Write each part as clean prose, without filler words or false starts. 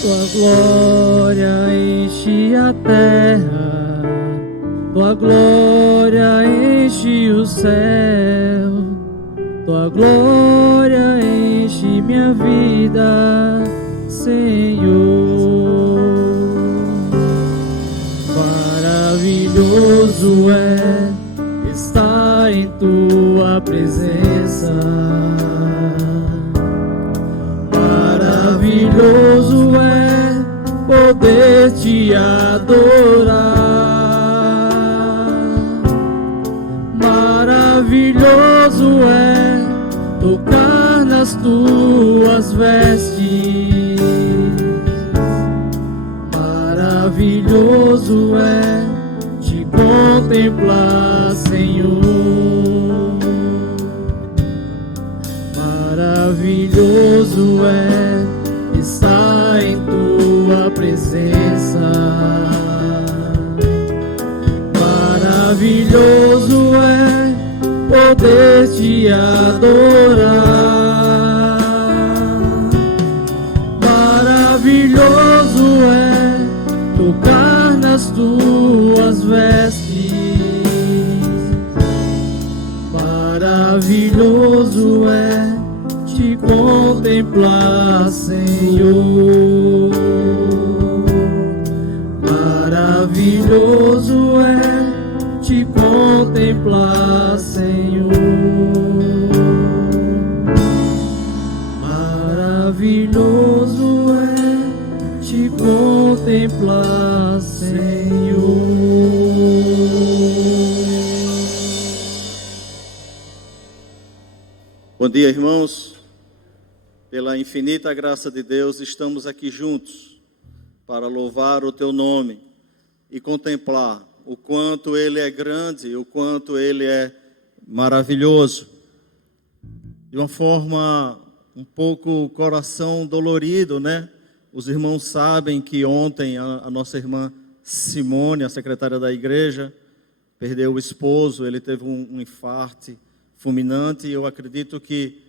Tua glória enche a terra, tua glória enche o céu, tua glória enche minha vida, Senhor. Maravilhoso é estar em tua presença. Maravilhoso é poder te adorar. Maravilhoso é tocar nas tuas vestes. Maravilhoso é te contemplar, Senhor. Maravilhoso é estar em tua presença. Maravilhoso é poder te adorar. Maravilhoso é tocar nas tuas vestes. Maravilhoso é te contemplar, Senhor. Maravilhoso é te contemplar, Senhor. Maravilhoso é te contemplar, Senhor. Bom dia, irmãos. Pela infinita graça de Deus, estamos aqui juntos para louvar o teu nome e contemplar o quanto Ele é grande, o quanto Ele é maravilhoso. De uma forma um pouco coração dolorido, né? Os irmãos sabem que ontem a nossa irmã Simone, a secretária da igreja, perdeu o esposo. Ele teve um infarto fulminante e eu acredito que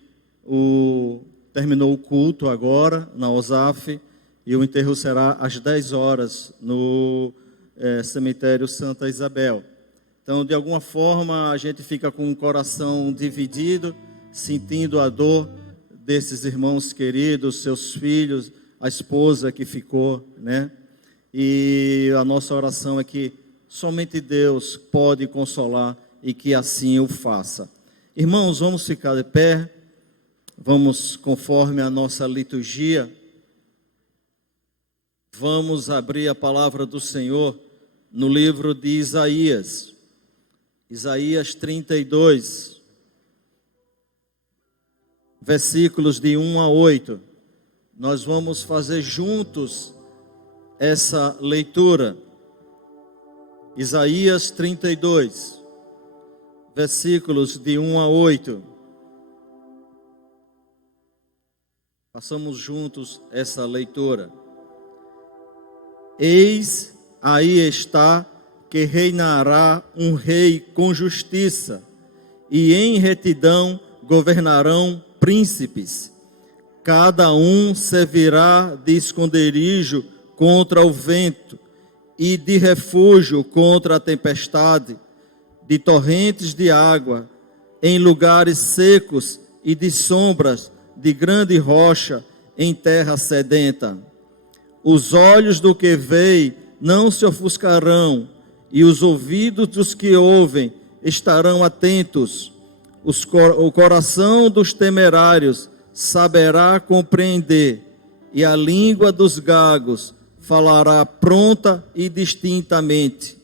terminou o culto agora na OSAF e o enterro será às 10 horas no cemitério Santa Isabel. Então, de alguma forma, a gente fica com o coração dividido, sentindo a dor desses irmãos queridos, seus filhos, a esposa que ficou, né? E a nossa oração é que somente Deus pode consolar e que assim o faça. Irmãos, vamos ficar de pé, vamos conforme a nossa liturgia, vamos abrir a palavra do Senhor no livro de Isaías, Isaías 32, versículos de 1 a 8. Nós vamos fazer juntos essa leitura. Isaías 32, versículos de 1 a 8. Façamos juntos essa leitura. Eis, aí está, que reinará um rei com justiça, e em retidão governarão príncipes. Cada um servirá de esconderijo contra o vento, e de refúgio contra a tempestade, de torrentes de água, em lugares secos e de sombras de grande rocha, em terra sedenta. Os olhos do que veem não se ofuscarão, e os ouvidos dos que ouvem estarão atentos. O coração dos temerários saberá compreender, e a língua dos gagos falará pronta e distintamente.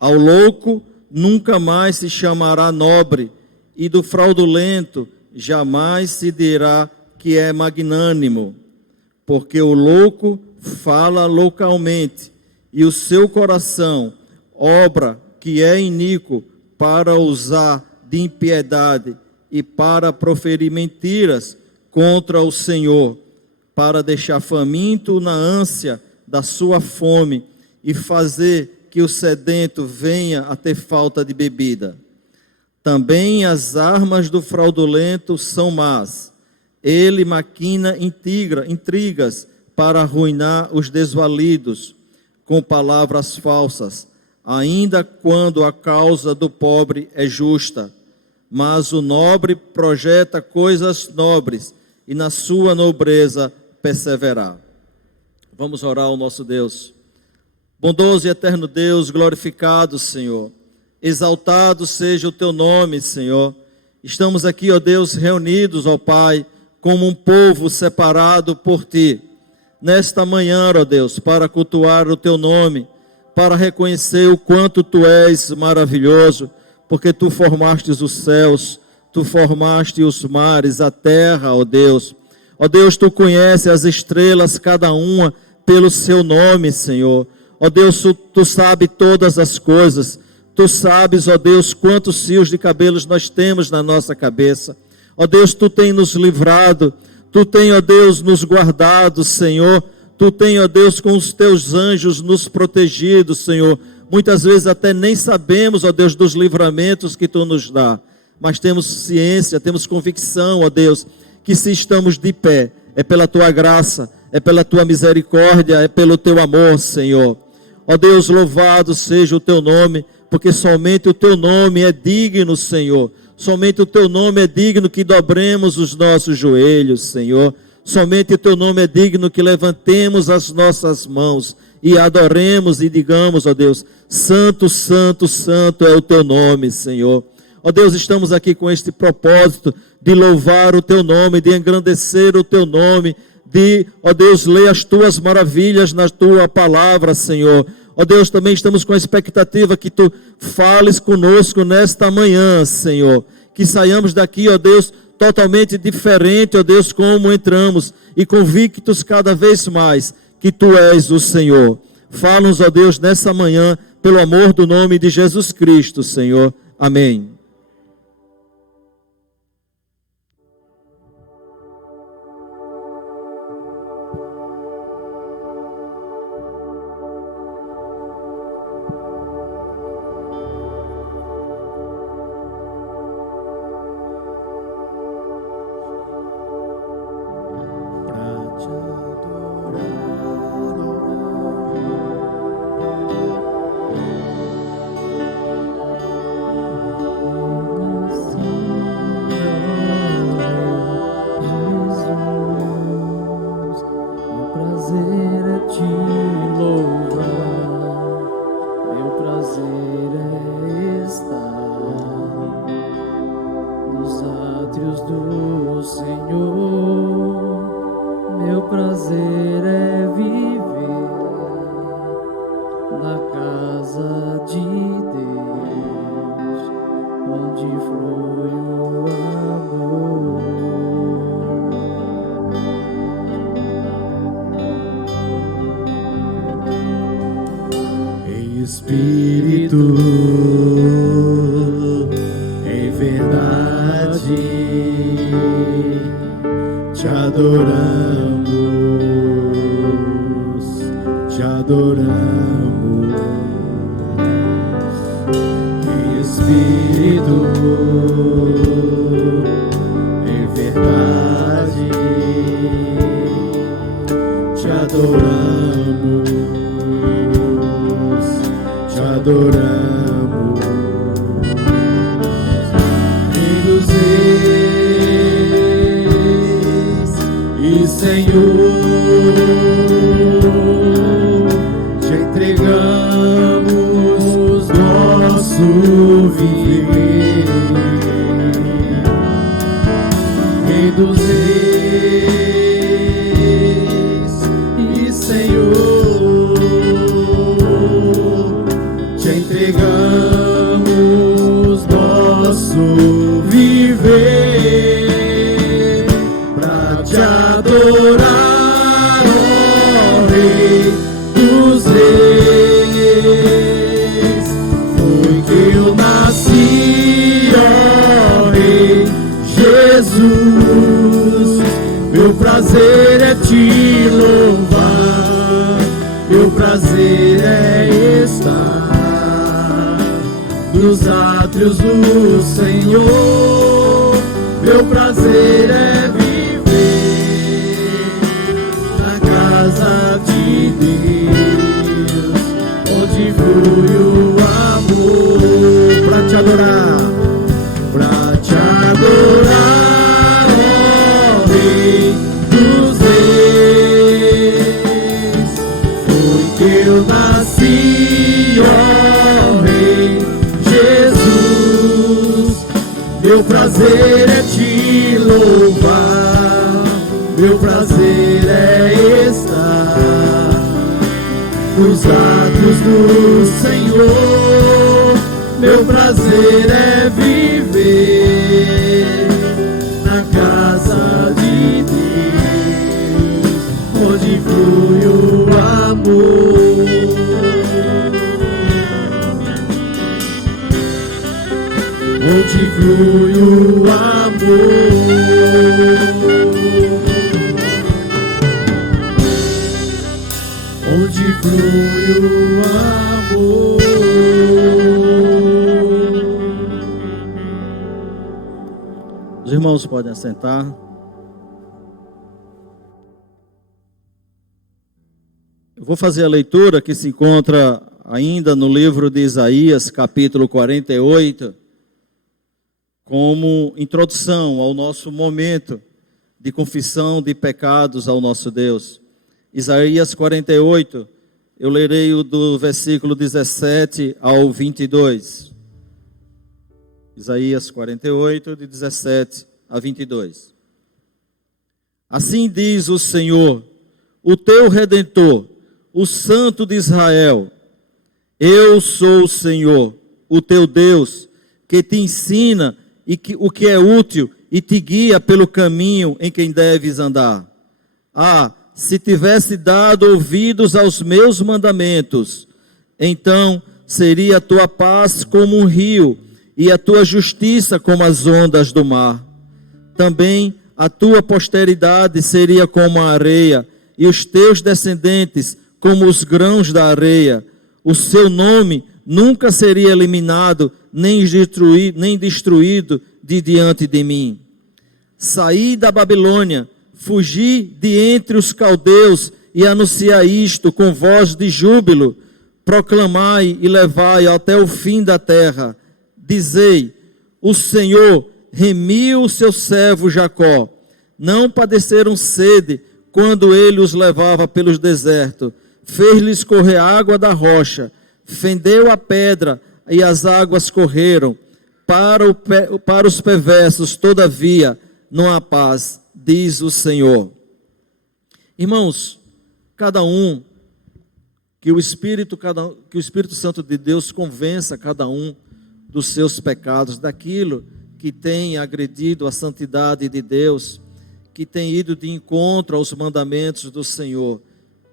Ao louco nunca mais se chamará nobre, e do fraudulento jamais se dirá que é magnânimo, porque o louco fala loucamente, e o seu coração obra que é iníquo para usar de impiedade e para proferir mentiras contra o Senhor, para deixar faminto na ânsia da sua fome e fazer que o sedento venha a ter falta de bebida. Também as armas do fraudulento são más. Ele maquina intrigas para arruinar os desvalidos com palavras falsas, ainda quando a causa do pobre é justa. Mas o nobre projeta coisas nobres, e na sua nobreza perseverar. Vamos orar ao nosso Deus. Bondoso e eterno Deus, glorificado, Senhor. Exaltado seja o teu nome, Senhor. Estamos aqui, ó Deus, reunidos, ó Pai, como um povo separado por Ti. Nesta manhã, ó Deus, para cultuar o teu nome, para reconhecer o quanto Tu és maravilhoso, porque Tu formaste os céus, Tu formaste os mares, a terra, ó Deus. Ó Deus, Tu conheces as estrelas, cada uma pelo seu nome, Senhor. Ó Deus, Tu sabes todas as coisas. Tu sabes, ó Deus, quantos fios de cabelos nós temos na nossa cabeça. Ó Deus, Tu tem nos livrado. Tu tem, ó Deus, nos guardado, Senhor. Tu tem, ó Deus, com os Teus anjos nos protegido, Senhor. Muitas vezes até nem sabemos, ó Deus, dos livramentos que Tu nos dá. Mas temos ciência, temos convicção, ó Deus, que se estamos de pé, é pela Tua graça, é pela Tua misericórdia, é pelo Teu amor, Senhor. Ó Deus, louvado seja o Teu nome, porque somente o Teu nome é digno, Senhor. Somente o Teu nome é digno que dobremos os nossos joelhos, Senhor. Somente o Teu nome é digno que levantemos as nossas mãos e adoremos e digamos, ó Deus, Santo, Santo, Santo é o Teu nome, Senhor. Ó Deus, estamos aqui com este propósito de louvar o Teu nome, de engrandecer o Teu nome, de, ó Deus, ler as Tuas maravilhas na Tua palavra, Senhor. Ó Deus, também estamos com a expectativa que Tu fales conosco nesta manhã, Senhor. Que saiamos daqui, ó Deus, totalmente diferente, ó Deus, como entramos, e convictos cada vez mais que Tu és o Senhor. Fala-nos, ó Deus, nessa manhã, pelo amor do nome de Jesus Cristo, Senhor. Amém. Espírito, em verdade, te adoramos, te adoramos. Espírito, em verdade, te adoramos, te adoramos. Rei dos reis e Senhor, te entregamos nosso viver. Rei dos reis e Senhor, te entregamos nosso viver pra te adorar, ó Rei dos reis. Foi que eu nasci, ó Rei Jesus. Meu prazer é te louvar, meu prazer é estar nos átrios do Senhor. Meu prazer é viver na casa Rei dos Reis. Foi que eu nasci, ó Rei Jesus. Meu prazer é te louvar, meu prazer é estar nos atos do Senhor. Meu prazer é viver na casa de Deus, onde flui o amor. Onde flui o amor. Onde flui o amor. Os irmãos podem assentar. Eu vou fazer a leitura que se encontra ainda no livro de Isaías, capítulo 48, como introdução ao nosso momento de confissão de pecados ao nosso Deus. Isaías 48, eu lerei do versículo 17 ao 22. Isaías 48, de 17 a 22. Assim diz o Senhor, o teu Redentor, o Santo de Israel: eu sou o Senhor, o teu Deus, que te ensina o que é útil e te guia pelo caminho em que deves andar. Se tivesse dado ouvidos aos meus mandamentos, então seria a tua paz como um rio e a tua justiça como as ondas do mar. Também a tua posteridade seria como a areia e os teus descendentes como os grãos da areia. O seu nome nunca seria eliminado, nem destruído de diante de mim. Saí da Babilônia, fugi de entre os caldeus e anunciai isto com voz de júbilo. Proclamai e levai até o fim da terra. Dizei: o Senhor remiu o seu servo Jacó. Não padeceram sede quando ele os levava pelos desertos. Fez-lhes correr água da rocha, fendeu a pedra e as águas correram. Para os perversos, todavia, não há paz, diz o Senhor. Irmãos, que o Espírito Santo de Deus convença cada um dos seus pecados, daquilo que tem agredido a santidade de Deus, que tem ido de encontro aos mandamentos do Senhor.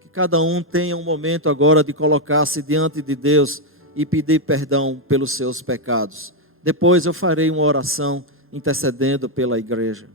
Que cada um tenha um momento agora de colocar-se diante de Deus e pedir perdão pelos seus pecados. Depois eu farei uma oração intercedendo pela igreja.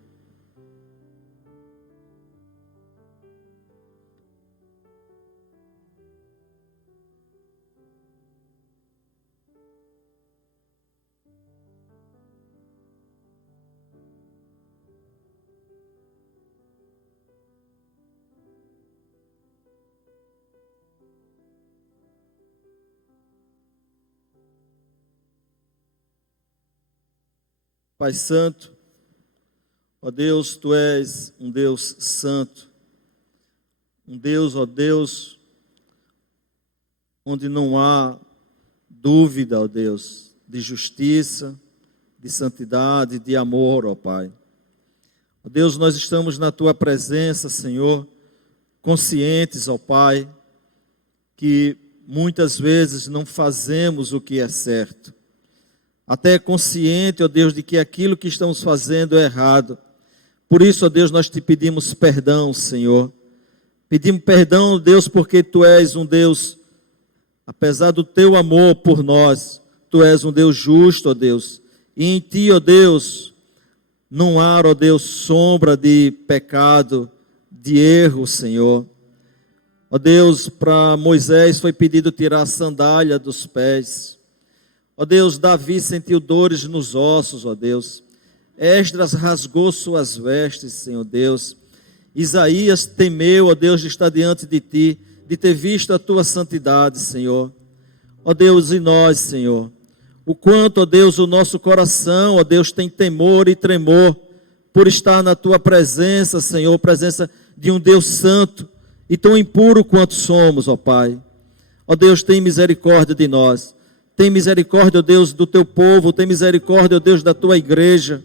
Pai Santo, ó Deus, Tu és um Deus santo, um Deus, ó Deus, onde não há dúvida, ó Deus, de justiça, de santidade, de amor, ó Pai. Ó Deus, nós estamos na Tua presença, Senhor, conscientes, ó Pai, que muitas vezes não fazemos o que é certo. Até consciente, ó Deus, de que aquilo que estamos fazendo é errado. Por isso, ó Deus, nós te pedimos perdão, Senhor. Pedimos perdão, Deus, porque Tu és um Deus, apesar do Teu amor por nós, Tu és um Deus justo, ó Deus. E em Ti, ó Deus, não há, ó Deus, sombra de pecado, de erro, Senhor. Ó Deus, para Moisés foi pedido tirar a sandália dos pés. Ó Deus, Davi sentiu dores nos ossos, ó Deus. Esdras rasgou suas vestes, Senhor Deus. Isaías temeu, ó Deus, de estar diante de Ti, de ter visto a Tua santidade, Senhor. Ó Deus, e nós, Senhor, o quanto, ó Deus, o nosso coração, ó Deus, tem temor e tremor por estar na tua presença, Senhor, presença de um Deus santo e tão impuro quanto somos, ó Pai. Ó Deus, tem misericórdia de nós. Tem misericórdia, ó Deus, do teu povo. Tem misericórdia, ó Deus, da tua igreja.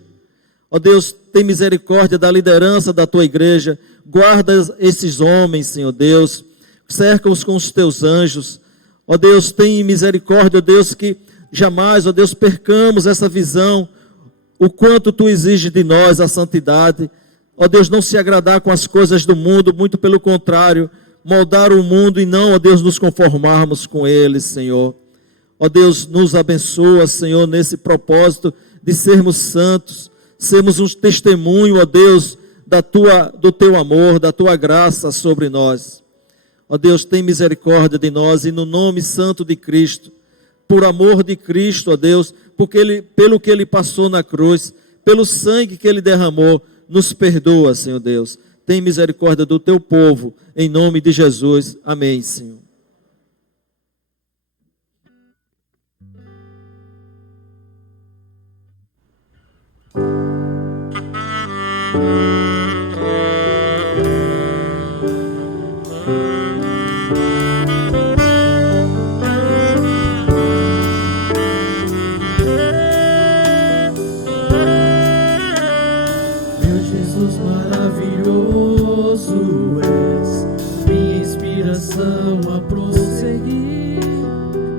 Ó Deus, tem misericórdia da liderança da tua igreja. Guarda esses homens, Senhor Deus. Cerca-os com os teus anjos. Ó Deus, tem misericórdia, ó Deus, que jamais, ó Deus, percamos essa visão, o quanto tu exiges de nós a santidade. Ó Deus, não se agradar com as coisas do mundo, muito pelo contrário, moldar o mundo e não, ó Deus, nos conformarmos com ele, Senhor. Ó Deus, nos abençoa, Senhor, nesse propósito de sermos santos, sermos um testemunho, ó Deus, do teu amor, da tua graça sobre nós. Ó Deus, tem misericórdia de nós e no nome santo de Cristo, por amor de Cristo, ó Deus, pelo que Ele passou na cruz, pelo sangue que Ele derramou, nos perdoa, Senhor Deus. Tem misericórdia do teu povo, em nome de Jesus. Amém, Senhor. A prosseguir,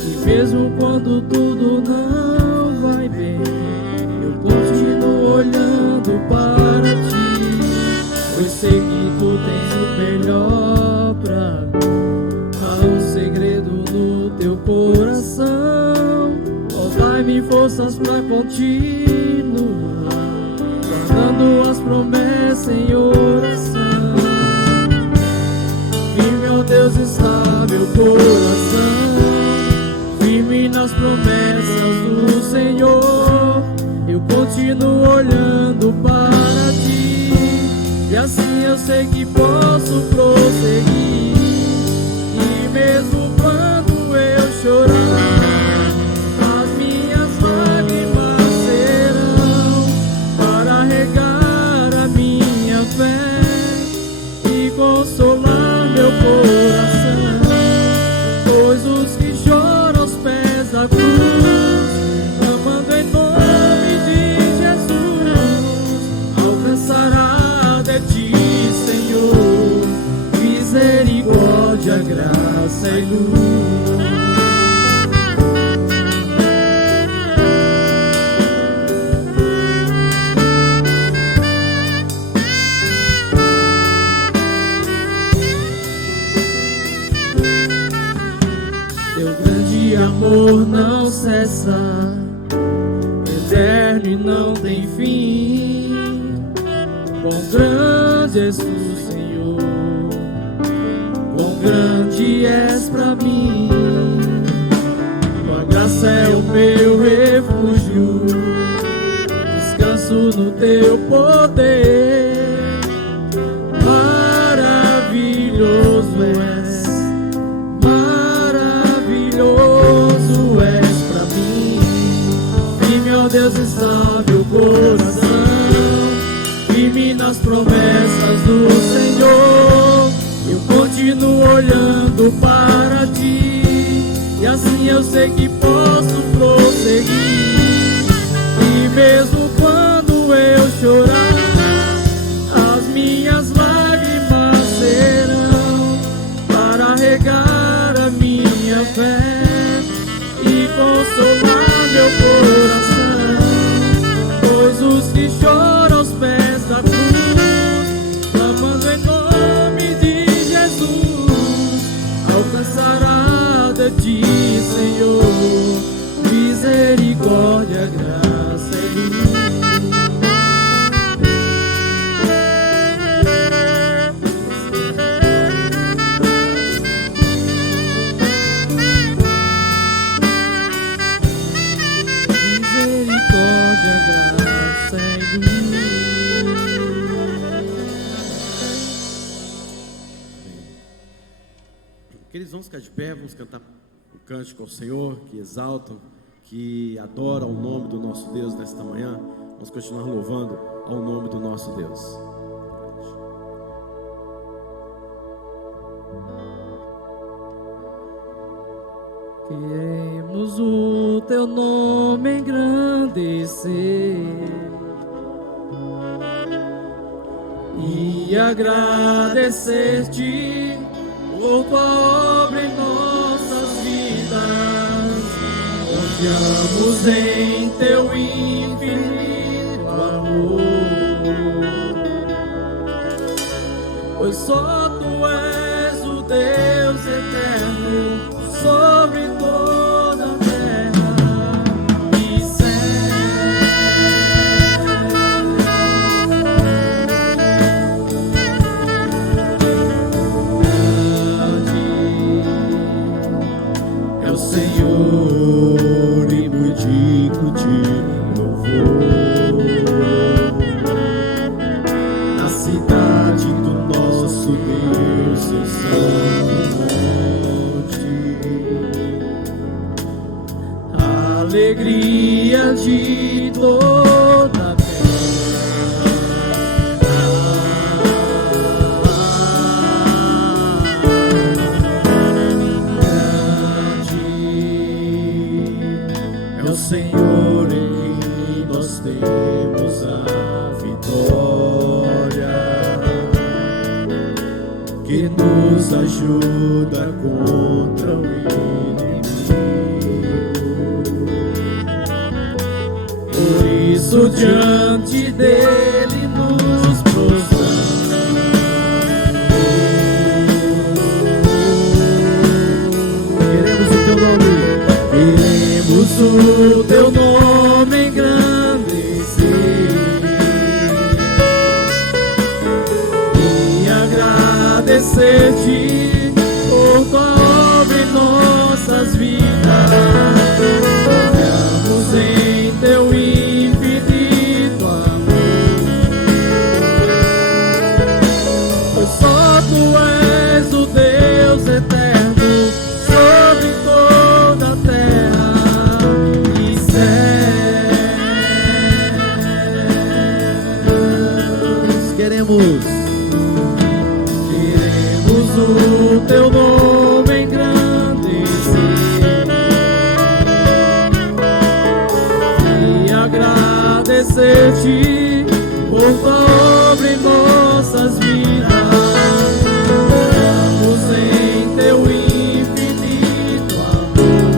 e mesmo quando tudo não vai bem, eu continuo olhando para ti, pois sei que tu tens o melhor pra mim. Há um segredo no teu coração, ó, dai-me forças pra continuar, guardando as promessas em oração. Meu Deus, está meu coração firme nas promessas do Senhor. Eu continuo olhando para ti, e assim eu sei que posso prosseguir. E mesmo quando eu chorar, as minhas lágrimas serão para regar a minha fé e consolar meu coração, pois os que choram aos pés da cruz, clamando em nome de Jesus, alcançará de ti, Senhor, misericórdia, graça e luz. Amor não cessa, eterno e não tem fim. Quão grande és tu, Senhor, quão grande és pra mim. Tua graça é o meu refúgio, descanso no teu poder. Maravilhoso és, Deus, está meu coração firme nas promessas do Senhor. Eu continuo olhando para ti, e assim eu sei que posso prosseguir. E mesmo quando eu chorar, as minhas lágrimas serão para regar a minha fé e consolar meu coração. Os que choram aos pés da cruz, clamando em nome de Jesus, alcançará de ti, Senhor, misericórdia, graça e luz. Aqueles vão ficar de pé, vamos cantar o cântico ao Senhor, que exaltam, que adoram o nome do nosso Deus nesta manhã. Vamos continuar louvando ao nome do nosso Deus. Queremos o teu nome engrandecer e agradecer-te por tua obra em nossas vidas. Confiamos em teu infinito amor, pois só tu és o Deus eterno sobre toda a terra e céu. É o Senhor e muito digno de louvor, na cidade do nosso Deus, seu santo monte. Alegria de toda a é o Senhor em quem nós temos a vitória, que nos ajuda contra o inimigo. Por isso diante dele nos prostramos. Queremos o teu nome. Queremos o teu nome engrandecer e agradecer-te por tua obra em nossas vidas. Confiamos em teu infinito amor, pois só tu és o Deus eterno sobre toda a terra e céus. Queremos o teu nome engrandecer e agradecer-te por tua obra em nossas vidas. Confiamos em teu infinito amor,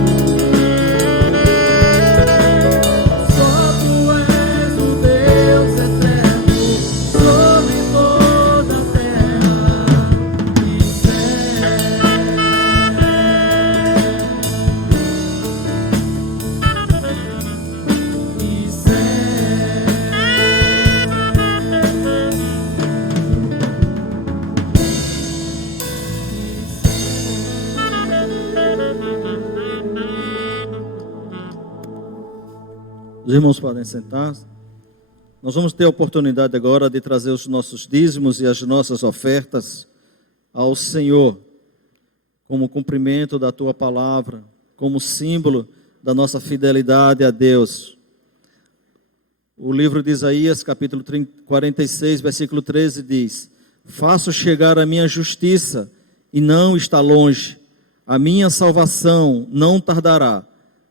só tu és o Deus eterno sobre toda a terra e Os irmãos podem sentar-se. Nós vamos ter a oportunidade agora de trazer os nossos dízimos e as nossas ofertas ao Senhor, como cumprimento da tua palavra, como símbolo da nossa fidelidade a Deus. O livro de Isaías, capítulo 46, versículo 13 diz: faço chegar a minha justiça e não está longe, a minha salvação não tardará,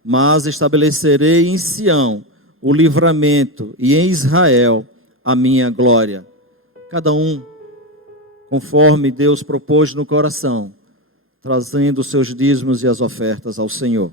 mas estabelecerei em Sião o livramento e em Israel a minha glória. Cada um, conforme Deus propôs no coração, trazendo os seus dízimos e as ofertas ao Senhor.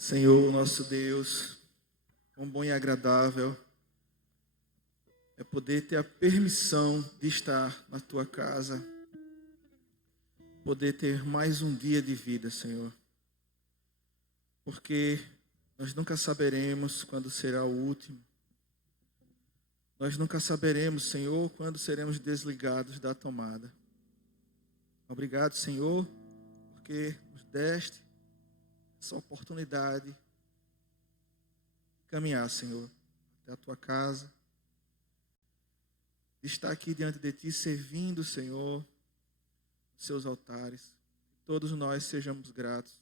Senhor, nosso Deus, quão bom e agradável é poder ter a permissão de estar na Tua casa, poder ter mais um dia de vida, Senhor, porque nós nunca saberemos quando será o último, nós nunca saberemos, Senhor, quando seremos desligados da tomada. Obrigado, Senhor, porque nos deste essa oportunidade de caminhar, Senhor, até a Tua casa, de estar aqui diante de Ti, servindo, Senhor, os Seus altares. Todos nós sejamos gratos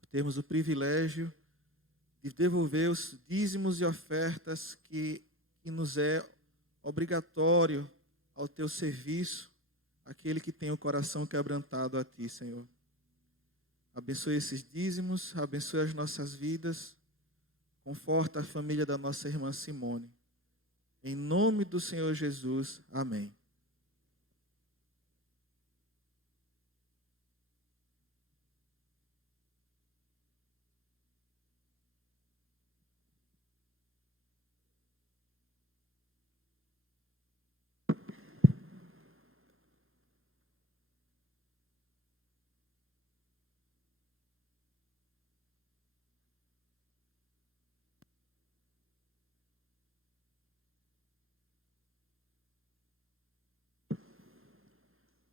por termos o privilégio de devolver os dízimos e ofertas que nos é obrigatório ao Teu serviço, aquele que tem o coração quebrantado a Ti, Senhor. Abençoe esses dízimos, abençoe as nossas vidas, conforta a família da nossa irmã Simone. Em nome do Senhor Jesus, amém.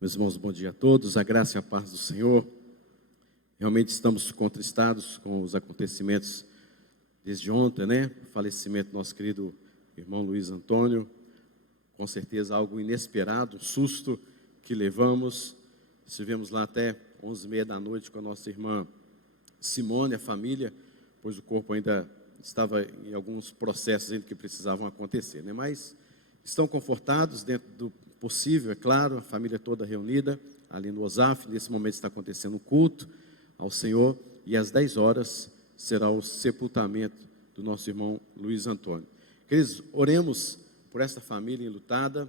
Meus irmãos, bom dia a todos, a graça e a paz do Senhor. Realmente estamos contristados com os acontecimentos desde ontem, né? O falecimento do nosso querido irmão Luiz Antônio, com certeza algo inesperado, um susto que levamos. Estivemos lá até 11h30 da noite com a nossa irmã Simone, a família, pois o corpo ainda estava em alguns processos ainda que precisavam acontecer, né? Mas estão confortados dentro do possível, é claro, a família toda reunida ali no OSAF. Nesse momento está acontecendo o culto ao Senhor e às 10 horas será o sepultamento do nosso irmão Luiz Antônio. Queridos, oremos por esta família enlutada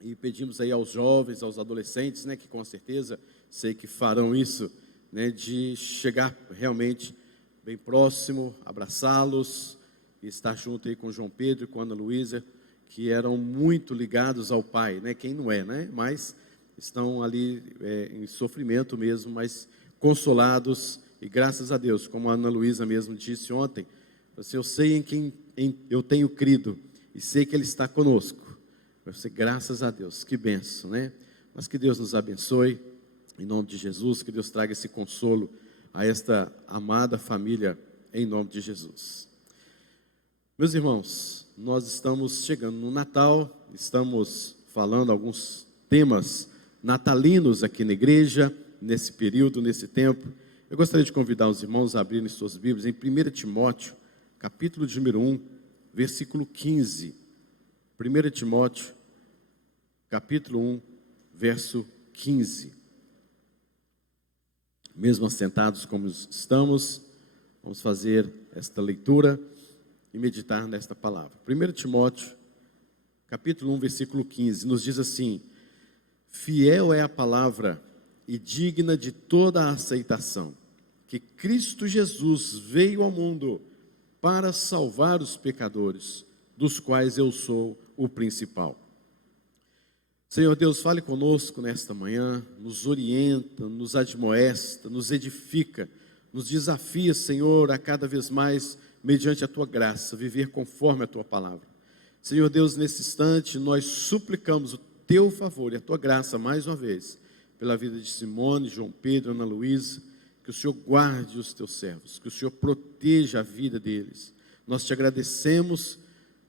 e pedimos aí aos jovens, aos adolescentes, né, que com certeza sei que farão isso, né, de chegar realmente bem próximo, abraçá-los e estar junto aí com João Pedro e com Ana Luísa, que eram muito ligados ao Pai, né? Quem não é, né? Mas estão ali em sofrimento mesmo, mas consolados, e graças a Deus, como a Ana Luísa mesmo disse ontem, assim, eu sei em quem eu tenho crido, e sei que Ele está conosco. Você, graças a Deus, que bênção, né? Mas que Deus nos abençoe, em nome de Jesus, que Deus traga esse consolo a esta amada família, em nome de Jesus. Meus irmãos, nós estamos chegando no Natal, estamos falando alguns temas natalinos aqui na igreja, nesse período, nesse tempo. Eu gostaria de convidar os irmãos a abrirem suas Bíblias em 1 Timóteo, capítulo de número 1, versículo 15. 1 Timóteo, capítulo 1, verso 15. Mesmo assentados como estamos, vamos fazer esta leitura e meditar nesta palavra. 1 Timóteo, capítulo 1, versículo 15, nos diz assim: fiel é a palavra e digna de toda a aceitação, que Cristo Jesus veio ao mundo para salvar os pecadores, dos quais eu sou o principal. Senhor Deus, fale conosco nesta manhã, nos orienta, nos admoesta, nos edifica, nos desafia, Senhor, a cada vez mais, mediante a Tua graça, viver conforme a Tua palavra. Senhor Deus, nesse instante, nós suplicamos o Teu favor e a Tua graça, mais uma vez, pela vida de Simone, João Pedro, Ana Luísa, que o Senhor guarde os Teus servos, que o Senhor proteja a vida deles. Nós Te agradecemos,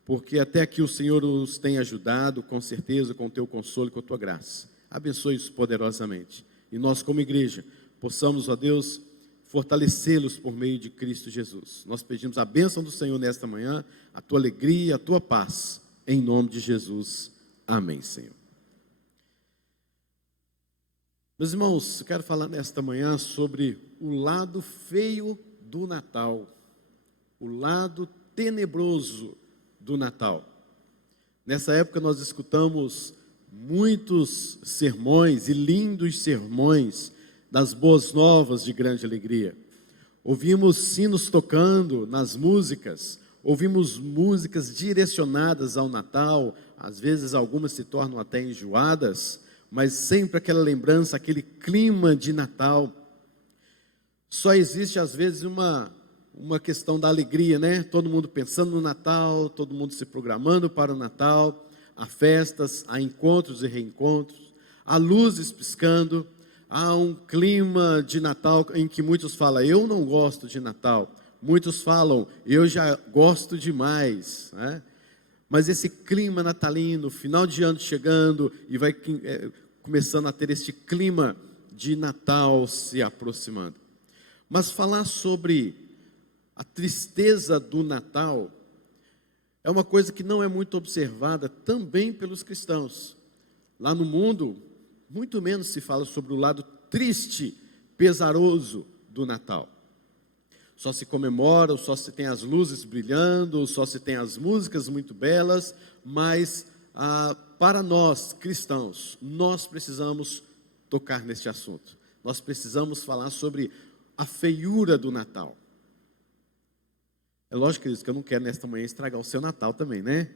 porque até aqui o Senhor os tem ajudado, com certeza, com o Teu consolo e com a Tua graça. Abençoe-os poderosamente. E nós, como igreja, possamos, ó Deus, fortalecê-los por meio de Cristo Jesus. Nós pedimos a bênção do Senhor nesta manhã, a Tua alegria, a Tua paz, em nome de Jesus. Amém, Senhor. Meus irmãos, eu quero falar nesta manhã sobre o lado feio do Natal, o lado tenebroso do Natal. Nessa época nós escutamos muitos sermões e lindos sermões das boas novas de grande alegria. Ouvimos sinos tocando nas músicas, ouvimos músicas direcionadas ao Natal, às vezes algumas se tornam até enjoadas, mas sempre aquela lembrança, aquele clima de Natal. Só existe às vezes uma questão da alegria, né? Todo mundo pensando no Natal, todo mundo se programando para o Natal, há festas, há encontros e reencontros, há luzes piscando, há um clima de Natal em que muitos falam, eu não gosto de Natal. Muitos falam, eu já gosto demais, né? Mas esse clima natalino, final de ano chegando, e vai começando a ter este clima de Natal se aproximando. Mas falar sobre a tristeza do Natal é uma coisa que não é muito observada também pelos cristãos. Lá no mundo, muito menos se fala sobre o lado triste, pesaroso do Natal. Só se comemora, só se tem as luzes brilhando, só se tem as músicas muito belas, mas para nós cristãos, nós precisamos tocar neste assunto. Nós precisamos falar sobre a feiura do Natal. É lógico, queridos, que eu não quero nesta manhã estragar o seu Natal também, né?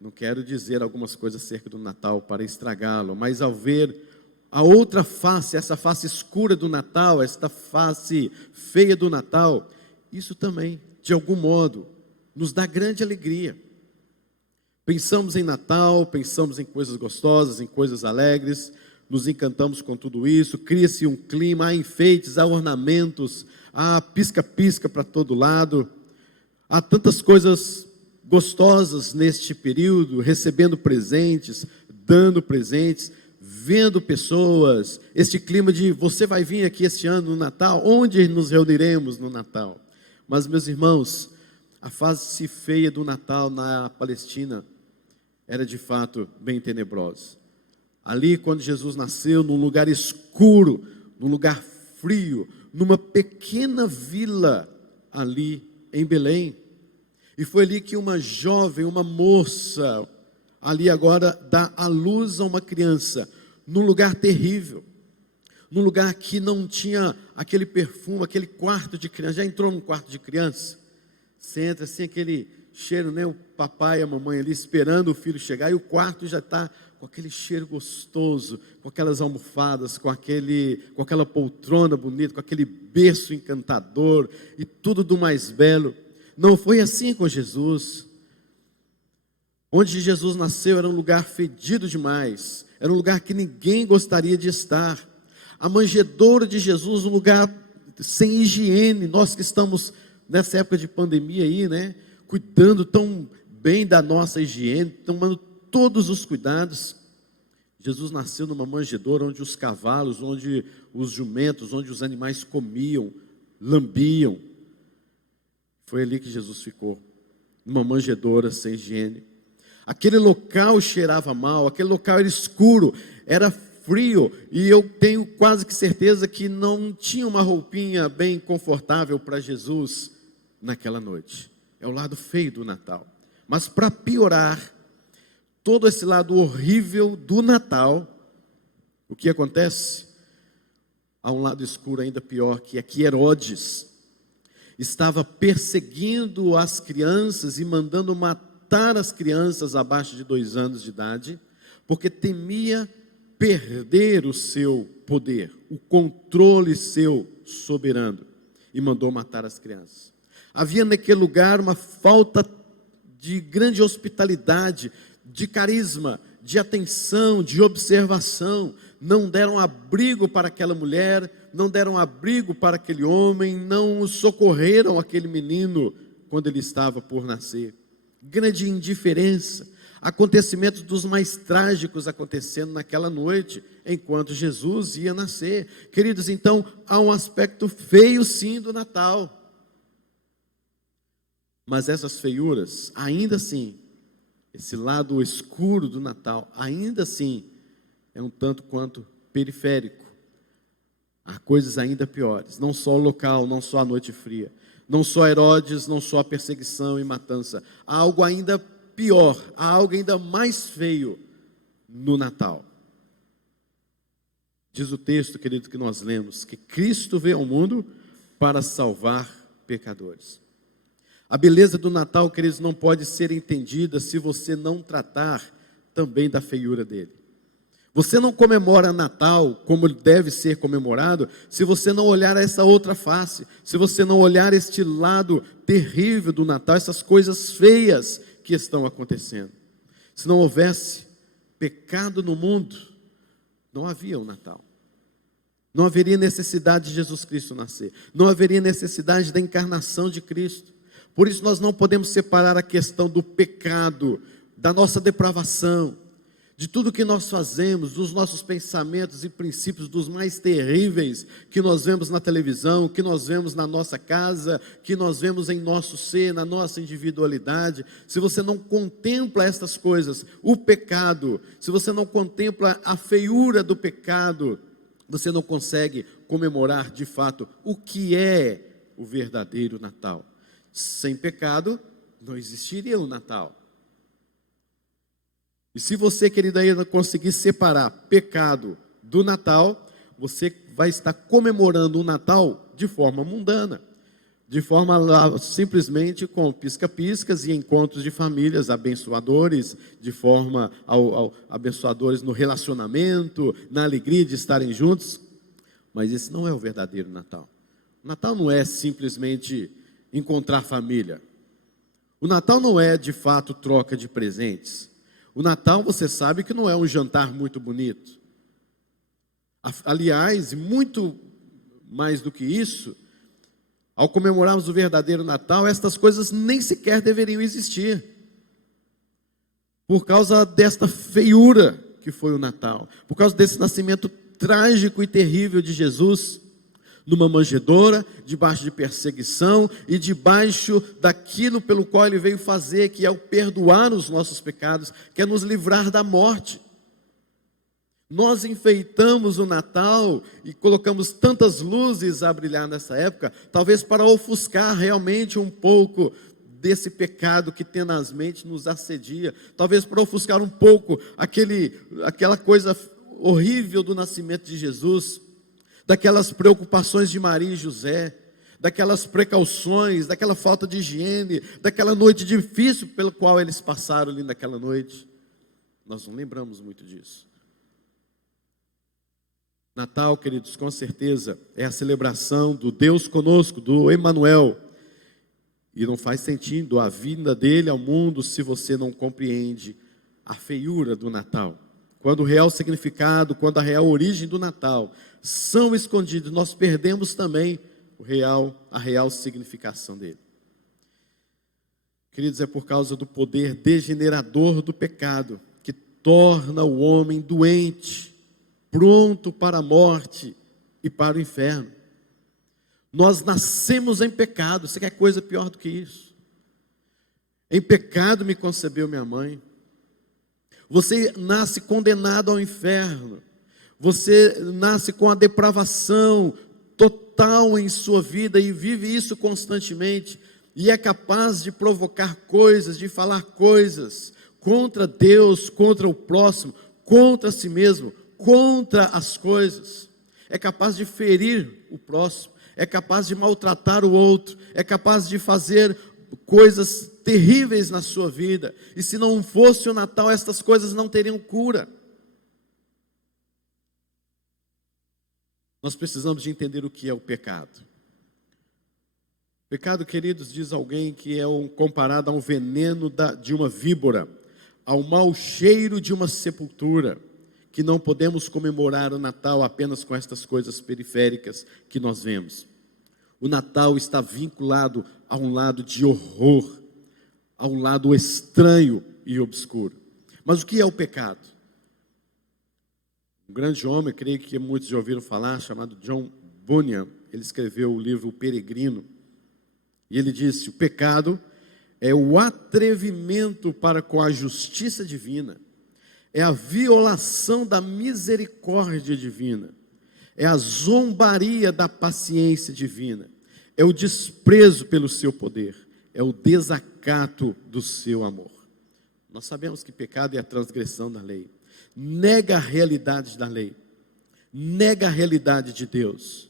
Não quero dizer algumas coisas acerca do Natal para estragá-lo, mas ao ver a outra face, essa face escura do Natal, esta face feia do Natal, isso também, de algum modo, nos dá grande alegria. Pensamos em Natal, pensamos em coisas gostosas, em coisas alegres, nos encantamos com tudo isso, cria-se um clima, há enfeites, há ornamentos, há pisca-pisca para todo lado, há tantas coisas gostosas neste período, recebendo presentes, dando presentes, vendo pessoas, este clima de você vai vir aqui este ano no Natal, onde nos reuniremos no Natal? Mas, meus irmãos, a fase feia do Natal na Palestina era de fato bem tenebrosa. Ali, quando Jesus nasceu, num lugar escuro, num lugar frio, numa pequena vila ali em Belém. E foi ali que uma jovem, uma moça, ali agora dá à luz a uma criança, num lugar terrível. Num lugar que não tinha aquele perfume, aquele quarto de criança. Já entrou num quarto de criança? Você entra assim, aquele cheiro, né? O papai e a mamãe ali esperando o filho chegar, e o quarto já está com aquele cheiro gostoso, com aquelas almofadas, com aquela poltrona bonita, com aquele berço encantador, e tudo do mais belo. Não foi assim com Jesus. Onde Jesus nasceu era um lugar fedido demais, era um lugar que ninguém gostaria de estar. A manjedoura de Jesus, um lugar sem higiene. Nós que estamos nessa época de pandemia aí, né, cuidando tão bem da nossa higiene, tomando todos os cuidados. Jesus nasceu numa manjedoura onde os cavalos, onde os jumentos, onde os animais comiam, lambiam. Foi ali que Jesus ficou, numa manjedoura sem higiene. Aquele local cheirava mal, aquele local era escuro, era frio, e eu tenho quase que certeza que não tinha uma roupinha bem confortável para Jesus naquela noite. É o lado feio do Natal. Mas para piorar todo esse lado horrível do Natal, o que acontece? Há um lado escuro ainda pior, que é que Herodes estava perseguindo as crianças e mandando matar as crianças abaixo de 2 anos de idade, porque temia perder o seu poder, o controle seu soberano, e mandou matar as crianças. Havia naquele lugar uma falta de grande hospitalidade, de carisma, de atenção, de observação. Não deram abrigo para aquela mulher, não deram abrigo para aquele homem, não socorreram aquele menino quando ele estava por nascer. Grande indiferença, acontecimentos dos mais trágicos acontecendo naquela noite, enquanto Jesus ia nascer. Queridos, então, há um aspecto feio sim do Natal. Mas essas feiuras, ainda assim, esse lado escuro do Natal, ainda assim, é um tanto quanto periférico. Há coisas ainda piores, não só o local, não só a noite fria, não só Herodes, não só a perseguição e matança. Há algo ainda pior, há algo ainda mais feio no Natal. Diz o texto, querido, que nós lemos, que Cristo veio ao mundo para salvar pecadores. A beleza do Natal, queridos, não pode ser entendida se você não tratar também da feiura dele. Você não comemora Natal como ele deve ser comemorado se você não olhar essa outra face, se você não olhar este lado terrível do Natal, essas coisas feias que estão acontecendo. Se não houvesse pecado no mundo, não havia o Natal. Não haveria necessidade de Jesus Cristo nascer. Não haveria necessidade da encarnação de Cristo. Por isso nós não podemos separar a questão do pecado, da nossa depravação, de tudo que nós fazemos, dos nossos pensamentos e princípios, dos mais terríveis que nós vemos na televisão, que nós vemos na nossa casa, que nós vemos em nosso ser, na nossa individualidade. Se você não contempla estas coisas, o pecado, se você não contempla a feiura do pecado, você não consegue comemorar de fato o que é o verdadeiro Natal. Sem pecado, não existiria o Natal. E se você, querido, ainda conseguir separar pecado do Natal, você vai estar comemorando o Natal de forma mundana, de forma simplesmente com pisca-piscas e encontros de famílias abençoadores, de forma abençoadores no relacionamento, na alegria de estarem juntos. Mas esse não é o verdadeiro Natal. O Natal não é simplesmente encontrar família. O Natal não é de fato troca de presentes. O Natal, você sabe que não é um jantar muito bonito. Aliás, muito mais do que isso, ao comemorarmos o verdadeiro Natal, estas coisas nem sequer deveriam existir. Por causa desta feiura que foi o Natal, por causa desse nascimento trágico e terrível de Jesus, numa manjedoura, debaixo de perseguição e debaixo daquilo pelo qual ele veio fazer, que é o perdoar os nossos pecados, que é nos livrar da morte. Nós enfeitamos o Natal e colocamos tantas luzes a brilhar nessa época, talvez para ofuscar realmente um pouco desse pecado que tenazmente nos assedia, talvez para ofuscar um pouco aquela coisa horrível do nascimento de Jesus, daquelas preocupações de Maria e José, daquelas precauções, daquela falta de higiene, daquela noite difícil pela qual eles passaram ali naquela noite. Nós não lembramos muito disso. Natal, queridos, com certeza é a celebração do Deus conosco, do Emanuel. E não faz sentido a vinda dele ao mundo se você não compreende a feiura do Natal. Quando o real significado, quando a real origem do Natal são escondidos, nós perdemos também a real significação dele. Queridos, é por causa do poder degenerador do pecado que torna o homem doente, pronto para a morte e para o inferno. Nós nascemos em pecado. Você quer coisa pior do que isso? Em pecado me concebeu minha mãe. Você nasce condenado ao inferno. Você nasce com a depravação total em sua vida e vive isso constantemente. E é capaz de provocar coisas, de falar coisas contra Deus, contra o próximo, contra si mesmo, contra as coisas. É capaz de ferir o próximo, é capaz de maltratar o outro, é capaz de fazer coisas terríveis na sua vida. E se não fosse o Natal, estas coisas não teriam cura. Nós precisamos de entender o que é o pecado. Pecado, queridos, diz alguém que é comparado ao veneno de uma víbora, ao mau cheiro de uma sepultura, que não podemos comemorar o Natal apenas com estas coisas periféricas que nós vemos. O Natal está vinculado a um lado de horror, a um lado estranho e obscuro. Mas o que é o pecado? Um grande homem, creio que muitos já ouviram falar, chamado John Bunyan, ele escreveu o livro O Peregrino, e ele disse: o pecado é o atrevimento para com a justiça divina, é a violação da misericórdia divina, é a zombaria da paciência divina, é o desprezo pelo seu poder, é o desacato do seu amor. Nós sabemos que pecado é a transgressão da lei, nega a realidade da lei, nega a realidade de Deus.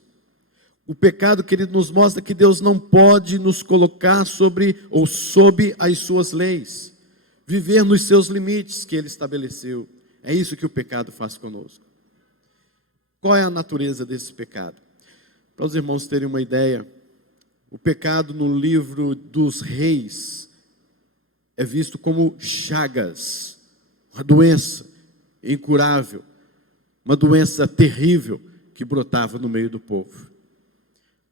O pecado, querido, nos mostra que Deus não pode nos colocar sobre ou sob as suas leis, viver nos seus limites que Ele estabeleceu. É isso que o pecado faz conosco. Qual é a natureza desse pecado? Para os irmãos terem uma ideia, o pecado no livro dos Reis é visto como chagas, uma doença incurável, uma doença terrível que brotava no meio do povo.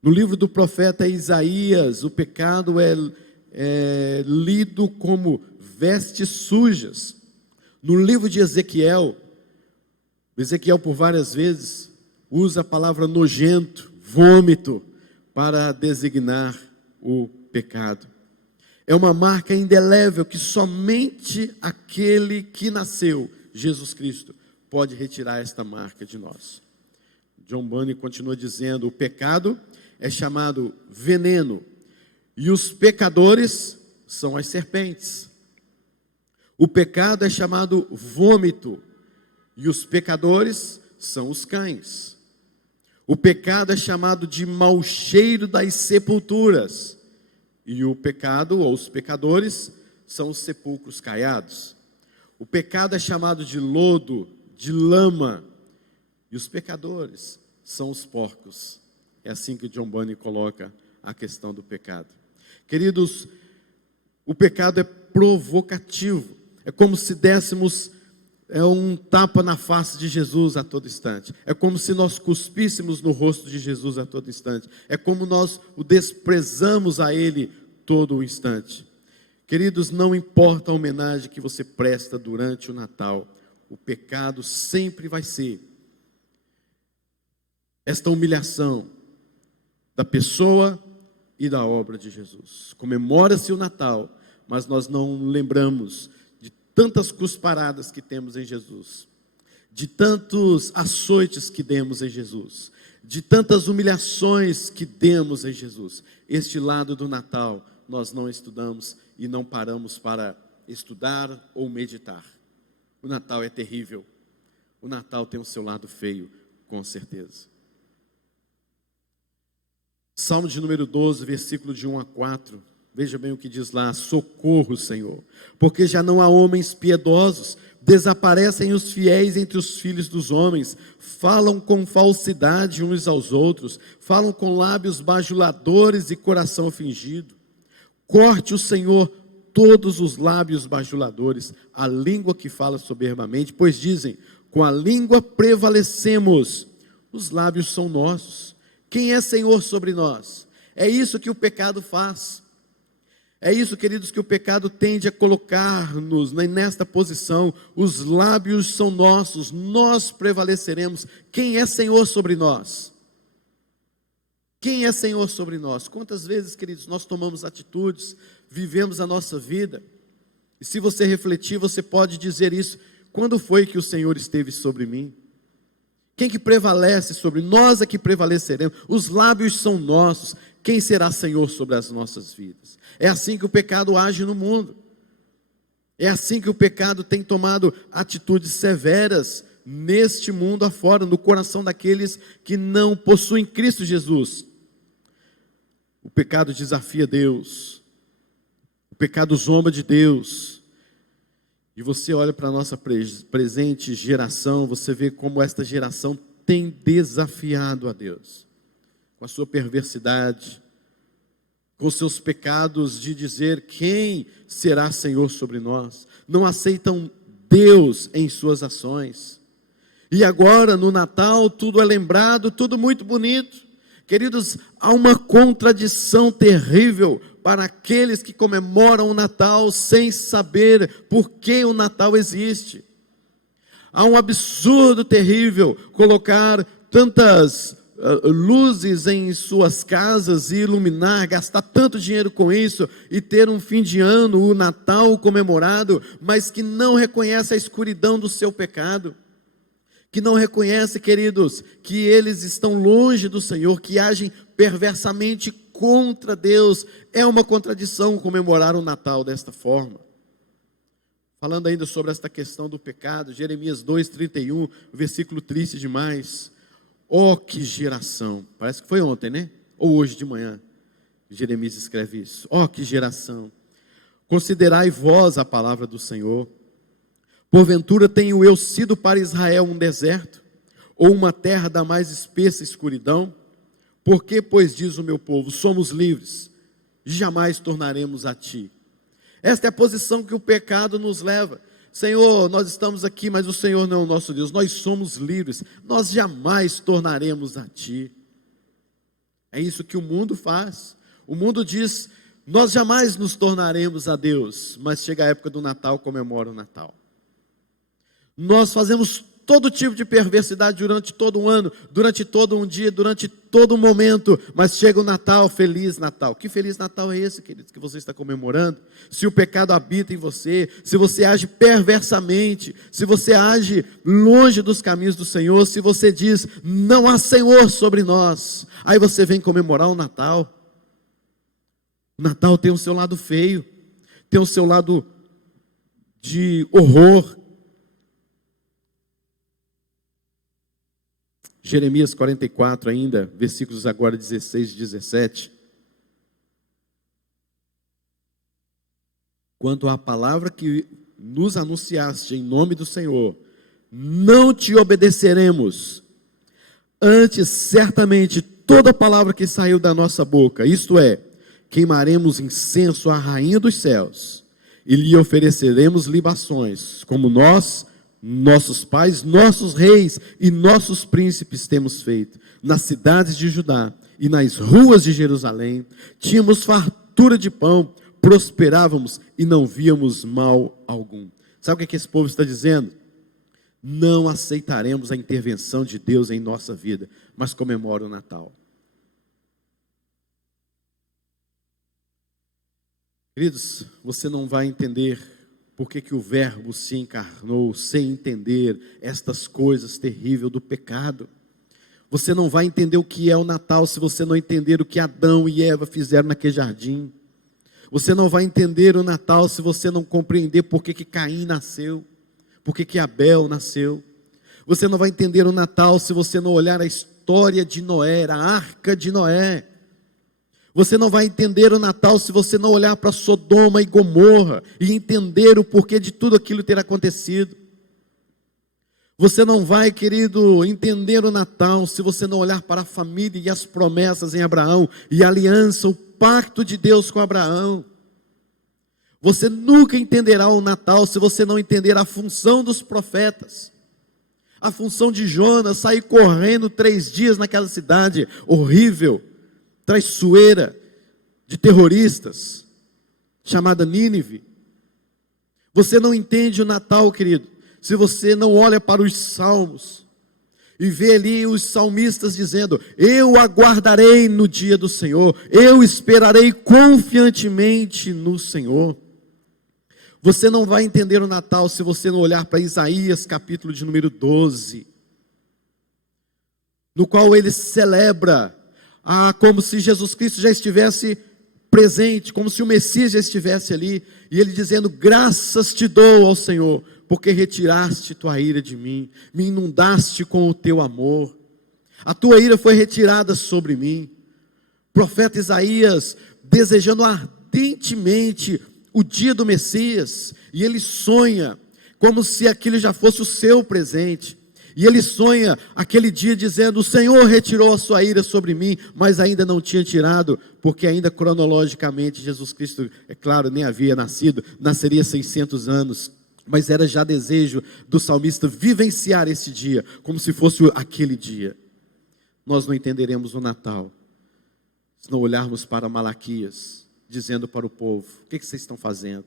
No livro do profeta Isaías, o pecado é lido como vestes sujas. No livro de Ezequiel por várias vezes usa a palavra nojento, vômito, para designar o pecado. É uma marca indelével que somente aquele que nasceu, Jesus Cristo, pode retirar esta marca de nós. John Bunyan continua dizendo: o pecado é chamado veneno e os pecadores são as serpentes. O pecado é chamado vômito e os pecadores são os cães. O pecado é chamado de mau cheiro das sepulturas e o pecado ou os pecadores são os sepulcros caiados. O pecado é chamado de lodo, de lama e os pecadores são os porcos. É assim que John Bunyan coloca a questão do pecado. Queridos, o pecado é provocativo. É como se dessemos um tapa na face de Jesus a todo instante. É como se nós cuspíssemos no rosto de Jesus a todo instante. É como nós o desprezamos a Ele todo o instante. Queridos, não importa a homenagem que você presta durante o Natal, o pecado sempre vai ser esta humilhação da pessoa e da obra de Jesus. Comemora-se o Natal, mas nós não lembramos de tantas cusparadas que temos em Jesus, de tantos açoites que demos em Jesus, de tantas humilhações que demos em Jesus. Este lado do Natal nós não estudamos e não paramos para estudar ou meditar. O Natal é terrível. O Natal tem o seu lado feio, com certeza. Salmo de número 12, versículo de 1 a 4. Veja bem o que diz lá: socorro, Senhor, porque já não há homens piedosos, desaparecem os fiéis entre os filhos dos homens, falam com falsidade uns aos outros, falam com lábios bajuladores e coração fingido. Corte o Senhor todos os lábios bajuladores, a língua que fala soberbamente, pois dizem: com a língua prevalecemos, os lábios são nossos. Quem é Senhor sobre nós? É isso que o pecado faz. É isso, queridos, que o pecado tende a colocar-nos nesta posição. Os lábios são nossos, nós prevaleceremos. Quem é Senhor sobre nós? Quem é Senhor sobre nós? Quantas vezes, queridos, nós tomamos atitudes, vivemos a nossa vida, e se você refletir, você pode dizer isso: quando foi que o Senhor esteve sobre mim? Quem que prevalece sobre nós? É que prevaleceremos. Os lábios são nossos. Quem será Senhor sobre as nossas vidas? É assim que o pecado age no mundo. É assim que o pecado tem tomado atitudes severas neste mundo afora, no coração daqueles que não possuem Cristo Jesus. O pecado desafia Deus. O pecado zomba de Deus. E você olha para a nossa presente geração, você vê como esta geração tem desafiado a Deus, com a sua perversidade, com seus pecados de dizer: quem será Senhor sobre nós? Não aceitam Deus em suas ações. E agora no Natal tudo é lembrado, tudo muito bonito. Queridos, há uma contradição terrível para aqueles que comemoram o Natal sem saber por que o Natal existe. Há um absurdo terrível colocar tantas luzes em suas casas e iluminar, gastar tanto dinheiro com isso e ter um fim de ano, o Natal comemorado, mas que não reconhece a escuridão do seu pecado, que não reconhece, queridos, que eles estão longe do Senhor, que agem perversamente contra Deus. É uma contradição comemorar o Natal desta forma. Falando ainda sobre esta questão do pecado, Jeremias 2:31, versículo triste demais: Ó que geração, parece que foi ontem, né? Ou hoje de manhã, Jeremias escreve isso. Ó que geração, considerai vós a palavra do Senhor. Porventura tenho eu sido para Israel um deserto, ou uma terra da mais espessa escuridão? Porque, pois, diz o meu povo, somos livres, jamais tornaremos a ti. Esta é a posição que o pecado nos leva. Senhor, nós estamos aqui, mas o Senhor não é o nosso Deus, nós somos livres, nós jamais tornaremos a ti. É isso que o mundo faz. O mundo diz, nós jamais nos tornaremos a Deus, mas chega a época do Natal, comemora o Natal. Nós fazemos todo tipo de perversidade durante todo um ano, durante todo um dia, durante todo um momento, mas chega o Natal, Feliz Natal. Que Feliz Natal é esse, queridos, que você está comemorando? Se o pecado habita em você, se você age perversamente, se você age longe dos caminhos do Senhor, se você diz, não há Senhor sobre nós, aí você vem comemorar o Natal. O Natal tem o seu lado feio, tem o seu lado de horror. Jeremias 44 ainda, versículos agora 16 e 17. Quanto à palavra que nos anunciaste em nome do Senhor, não te obedeceremos. Antes, certamente, toda palavra que saiu da nossa boca, isto é, queimaremos incenso à rainha dos céus, e lhe ofereceremos libações, como nós, nossos pais, nossos reis e nossos príncipes temos feito, nas cidades de Judá e nas ruas de Jerusalém. Tínhamos fartura de pão, prosperávamos e não víamos mal algum. Sabe o que esse povo está dizendo? Não aceitaremos a intervenção de Deus em nossa vida, mas comemora o Natal. Queridos, você não vai entender por que o verbo se encarnou sem entender estas coisas terríveis do pecado. Você não vai entender o que é o Natal se você não entender o que Adão e Eva fizeram naquele jardim. Você não vai entender o Natal se você não compreender por que Caim nasceu, por que Abel nasceu. Você não vai entender o Natal se você não olhar a história de Noé, a arca de Noé. Você não vai entender o Natal se você não olhar para Sodoma e Gomorra e entender o porquê de tudo aquilo ter acontecido. Você não vai, querido, entender o Natal se você não olhar para a família e as promessas em Abraão e a aliança, o pacto de Deus com Abraão. Você nunca entenderá o Natal se você não entender a função dos profetas. A função de Jonas, sair correndo 3 dias naquela cidade horrível, traiçoeira, de terroristas, chamada Nínive. Você não entende o Natal, querido, se você não olha para os salmos, e vê ali os salmistas dizendo, eu aguardarei no dia do Senhor, eu esperarei confiantemente no Senhor. Você não vai entender o Natal se você não olhar para Isaías, capítulo de número 12, no qual ele celebra, como se Jesus Cristo já estivesse presente, como se o Messias já estivesse ali, e ele dizendo, graças te dou ao Senhor, porque retiraste tua ira de mim, me inundaste com o teu amor, a tua ira foi retirada sobre mim. Profeta Isaías, desejando ardentemente o dia do Messias, e ele sonha, como se aquilo já fosse o seu presente, e ele sonha aquele dia dizendo, o Senhor retirou a sua ira sobre mim, mas ainda não tinha tirado, porque ainda cronologicamente Jesus Cristo, é claro, nem havia nascido, nasceria 600 anos, mas era já desejo do salmista vivenciar esse dia, como se fosse aquele dia. Nós não entenderemos o Natal, se não olharmos para Malaquias, dizendo para o povo, o que vocês estão fazendo?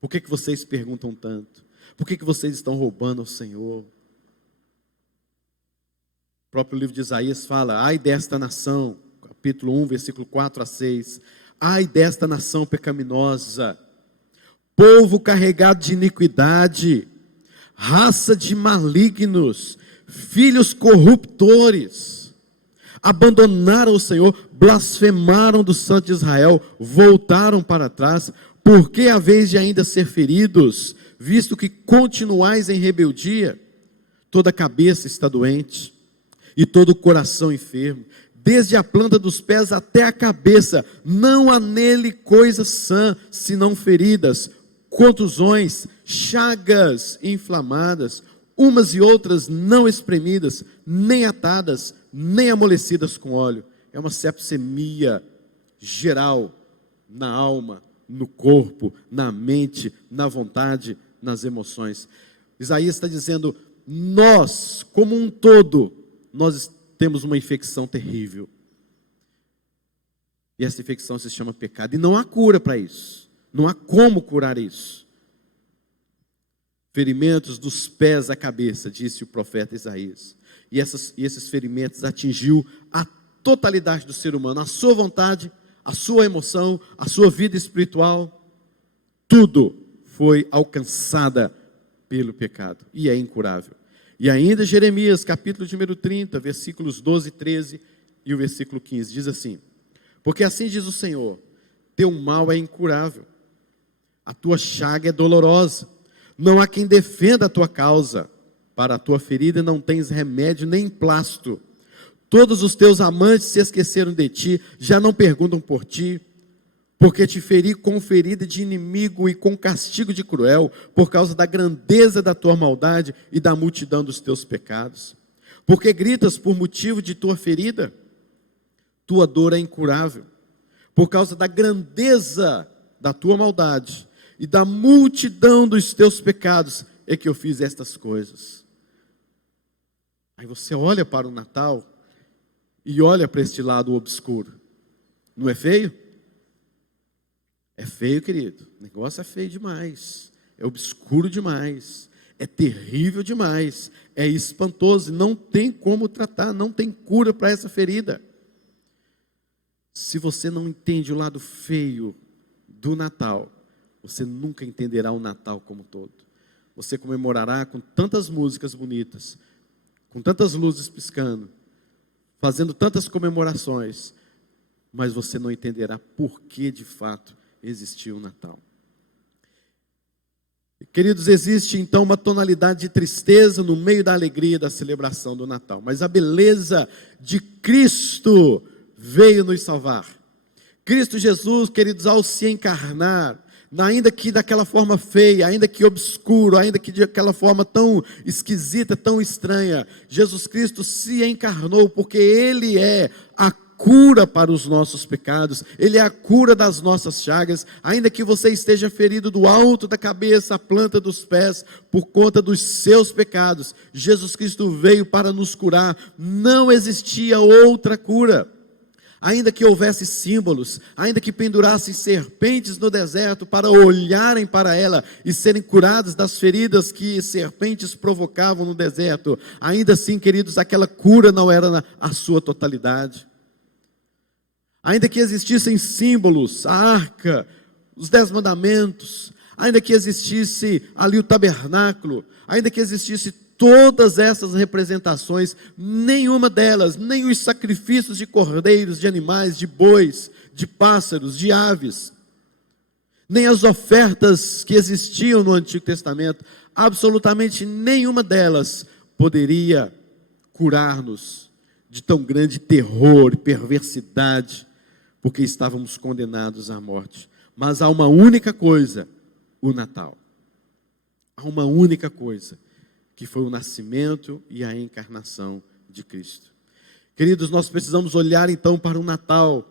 Por que vocês perguntam tanto? Por que vocês estão roubando ao Senhor? O próprio livro de Isaías fala, ai desta nação, capítulo 1, versículo 4 a 6, ai desta nação pecaminosa, povo carregado de iniquidade, raça de malignos, filhos corruptores, abandonaram o Senhor, blasfemaram do Santo de Israel, voltaram para trás, porque a vez de ainda ser feridos, visto que continuais em rebeldia, toda a cabeça está doente, e todo o coração enfermo, desde a planta dos pés até a cabeça. Não há nele coisa sã, senão feridas, contusões, chagas inflamadas, umas e outras não espremidas, nem atadas, nem amolecidas com óleo. É uma sepsemia geral na alma, no corpo, na mente, na vontade, nas emoções. Isaías está dizendo: nós, como um todo, nós temos uma infecção terrível. E essa infecção se chama pecado. E não há cura para isso. Não há como curar isso. Ferimentos dos pés à cabeça, disse o profeta Isaías. E esses ferimentos atingiu a totalidade do ser humano. A sua vontade, a sua emoção, a sua vida espiritual. Tudo foi alcançada pelo pecado. E é incurável. E ainda Jeremias, capítulo número 30, versículos 12 e 13 e o versículo 15, diz assim: porque assim diz o Senhor, teu mal é incurável, a tua chaga é dolorosa, não há quem defenda a tua causa, para a tua ferida não tens remédio nem emplasto, todos os teus amantes se esqueceram de ti, já não perguntam por ti, porque te feri com ferida de inimigo e com castigo de cruel, por causa da grandeza da tua maldade e da multidão dos teus pecados. Porque gritas por motivo de tua ferida? Tua dor é incurável, por causa da grandeza da tua maldade e da multidão dos teus pecados é que eu fiz estas coisas. Aí você olha para o Natal e olha para este lado obscuro. Não é feio? É feio, querido. O negócio é feio demais. É obscuro demais. É terrível demais. É espantoso. Não tem como tratar. Não tem cura para essa ferida. Se você não entende o lado feio do Natal, você nunca entenderá o Natal como um todo. Você comemorará com tantas músicas bonitas, com tantas luzes piscando, fazendo tantas comemorações, mas você não entenderá por que de fato existiu o Natal. Queridos, existe então uma tonalidade de tristeza no meio da alegria da celebração do Natal, mas a beleza de Cristo veio nos salvar. Cristo Jesus, queridos, ao se encarnar, ainda que daquela forma feia, ainda que obscuro, ainda que de aquela forma tão esquisita, tão estranha, Jesus Cristo se encarnou porque Ele é a cura para os nossos pecados, Ele é a cura das nossas chagas. Ainda que você esteja ferido do alto da cabeça à planta dos pés, por conta dos seus pecados, Jesus Cristo veio para nos curar. Não existia outra cura. Ainda que houvesse símbolos, ainda que pendurassem serpentes no deserto para olharem para ela e serem curados das feridas que serpentes provocavam no deserto, ainda assim, queridos, aquela cura não era a sua totalidade. Ainda que existissem símbolos, a arca, os 10 mandamentos, ainda que existisse ali o tabernáculo, ainda que existisse todas essas representações, nenhuma delas, nem os sacrifícios de cordeiros, de animais, de bois, de pássaros, de aves, nem as ofertas que existiam no Antigo Testamento, absolutamente nenhuma delas poderia curar-nos de tão grande terror e perversidade, porque estávamos condenados à morte. Mas há uma única coisa, o Natal. Há uma única coisa, que foi o nascimento e a encarnação de Cristo. Queridos, nós precisamos olhar então para o Natal,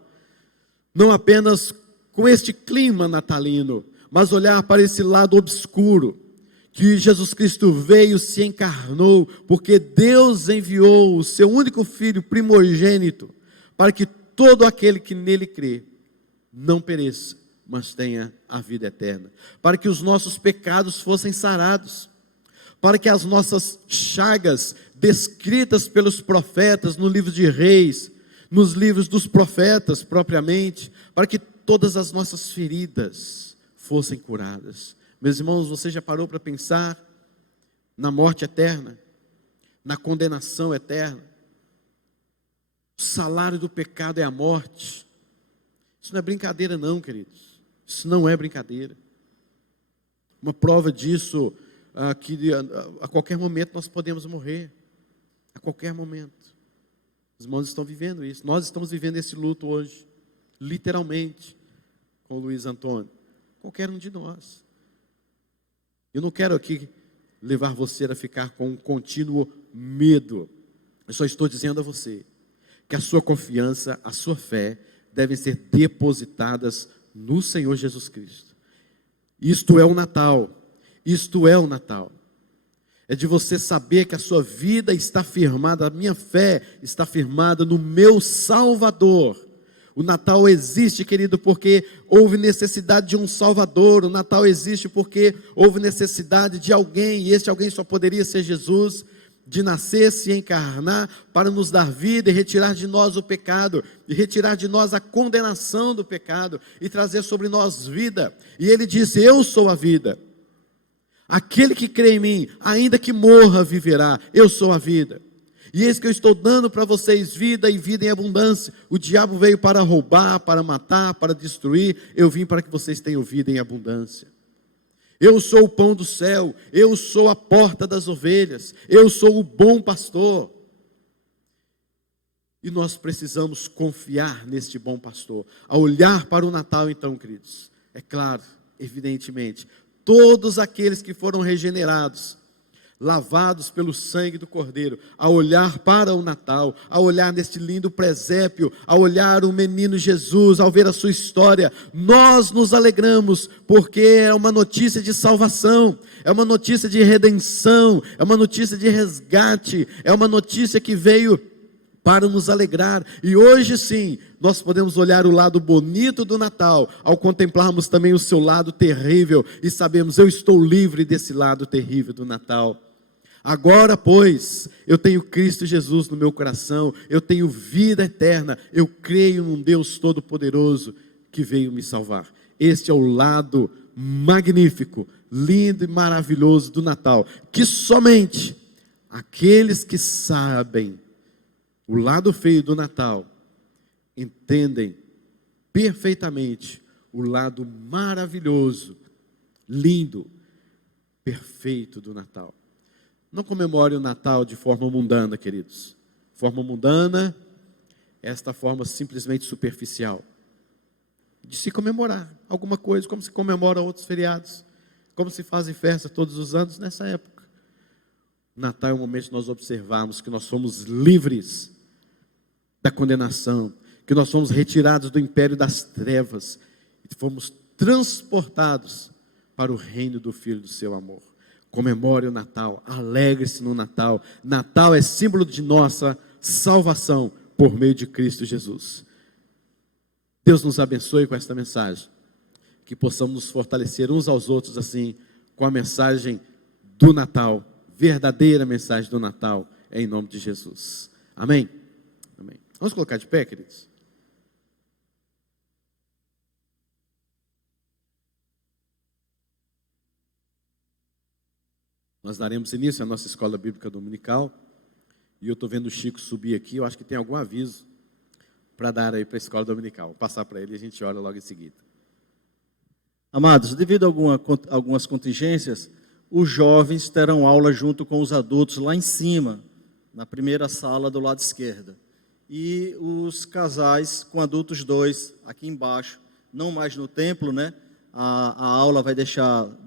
não apenas com este clima natalino, mas olhar para esse lado obscuro, que Jesus Cristo veio, se encarnou, porque Deus enviou o seu único Filho primogênito, para que todo aquele que nele crê, não pereça, mas tenha a vida eterna, para que os nossos pecados fossem sarados, para que as nossas chagas, descritas pelos profetas no livro de Reis, nos livros dos profetas propriamente, para que todas as nossas feridas fossem curadas. Meus irmãos, você já parou para pensar na morte eterna, na condenação eterna? O salário do pecado é a morte. Isso não é brincadeira não, queridos. Isso não é brincadeira. Uma prova disso, que a qualquer momento nós podemos morrer. A qualquer momento. Os irmãos estão vivendo isso. Nós estamos vivendo esse luto hoje, literalmente, com o Luiz Antônio. Qualquer um de nós. Eu não quero aqui levar você a ficar com um contínuo medo. Eu só estou dizendo a você que a sua confiança, a sua fé devem ser depositadas no Senhor Jesus Cristo. Isto é o Natal. Isto é o Natal. É de você saber que a sua vida está firmada, a minha fé está firmada no meu Salvador. O Natal existe, querido, porque houve necessidade de um Salvador. O Natal existe porque houve necessidade de alguém, e esse alguém só poderia ser Jesus, de nascer, se encarnar, para nos dar vida e retirar de nós o pecado, e retirar de nós a condenação do pecado, e trazer sobre nós vida. E ele disse: eu sou a vida. Aquele que crê em mim, ainda que morra, viverá. Eu sou a vida. E eis que eu estou dando para vocês vida e vida em abundância. O diabo veio para roubar, para matar, para destruir. Eu vim para que vocês tenham vida em abundância. Eu sou o pão do céu. Eu sou a porta das ovelhas. Eu sou o bom pastor. E nós precisamos confiar neste bom pastor. A olhar para o Natal, então, queridos, é claro, evidentemente, todos aqueles que foram regenerados, lavados pelo sangue do Cordeiro, a olhar para o Natal, a olhar neste lindo presépio, a olhar o menino Jesus, ao ver a sua história, nós nos alegramos, porque é uma notícia de salvação, é uma notícia de redenção, é uma notícia de resgate, é uma notícia que veio para nos alegrar. E hoje sim, nós podemos olhar o lado bonito do Natal, ao contemplarmos também o seu lado terrível, e sabemos: eu estou livre desse lado terrível do Natal. Agora, pois, eu tenho Cristo Jesus no meu coração, eu tenho vida eterna, eu creio num Deus Todo-Poderoso que veio me salvar. Este é o lado magnífico, lindo e maravilhoso do Natal, que somente aqueles que sabem o lado feio do Natal entendem perfeitamente o lado maravilhoso, lindo, perfeito do Natal. Não comemore o Natal de forma mundana, queridos. Forma mundana é esta forma simplesmente superficial de se comemorar alguma coisa, como se comemora outros feriados, como se fazem festa todos os anos nessa época. Natal é o momento de nós observarmos que nós somos livres da condenação, que nós fomos retirados do império das trevas e fomos transportados para o reino do Filho do seu amor. Comemore o Natal, alegre-se no Natal. Natal é símbolo de nossa salvação por meio de Cristo Jesus. Deus nos abençoe com esta mensagem, que possamos nos fortalecer uns aos outros assim, com a mensagem do Natal, verdadeira mensagem do Natal, em nome de Jesus. Amém? Amém. Vamos colocar de pé, queridos? Nós daremos início à nossa escola bíblica dominical. E eu estou vendo o Chico subir aqui. Eu acho que tem algum aviso para dar aí para a escola dominical. Vou passar para ele e a gente ora logo em seguida. Amados, devido a algumas contingências, os jovens terão aula junto com os adultos lá em cima, na primeira sala do lado esquerdo. E os casais com adultos 2 aqui embaixo, não mais no templo, né? A aula